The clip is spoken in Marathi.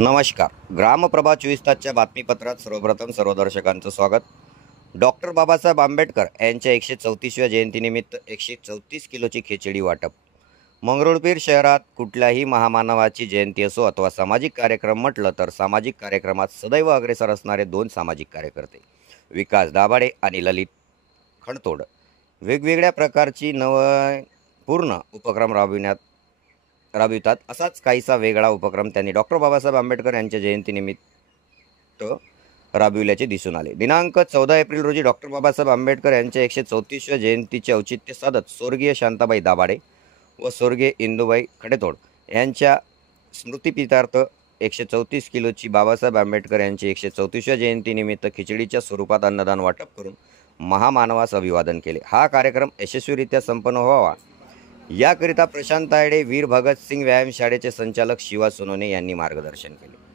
नमस्कार. ग्रामप्रभा 24 तासच्या बातमीपत्रात सर्वप्रथम सर्व दर्शकांचं स्वागत. डॉक्टर बाबासाहेब आंबेडकर यांच्या 134व्या जयंतीनिमित्त 134 किलोची खिचडी वाटप. मंगरुळपीर शहरात कुठल्याही महामानवाची जयंती असो अथवा सामाजिक कार्यक्रम म्हटलं तर सामाजिक कार्यक्रमात सदैव अग्रेसर असणारे दोन सामाजिक कार्यकर्ते विकास दाभाडे आणि ललित खणतोड वेगवेगळ्या प्रकारची पूर्ण उपक्रम राबवितात. असाच काहीसा वेगळा उपक्रम त्यांनी डॉक्टर बाबासाहेब आंबेडकर यांच्या जयंतीनिमित्त राबविल्याचे दिसून आले. दिनांक 14 एप्रिल रोजी डॉक्टर बाबासाहेब आंबेडकर यांच्या 134व्या जयंतीचे औचित्य साधत स्वर्गीय शांताबाई दाभाडे व स्वर्गीय इंदुबाई खडेतोड यांच्या स्मृतिप्रीत्यर्थ 134 किलोची बाबासाहेब आंबेडकर यांची 134व्या जयंतीनिमित्त खिचडीच्या स्वरूपात अन्नदान वाटप करून महामानवास अभिवादन केले. हा कार्यक्रम यशस्वीरित्या संपन्न व्हावा याकरिता प्रशांत तायडे, वीर भगतसिंग व्यायाम शाळेचे संचालक शिवा सोनोने यांनी मार्गदर्शन केले.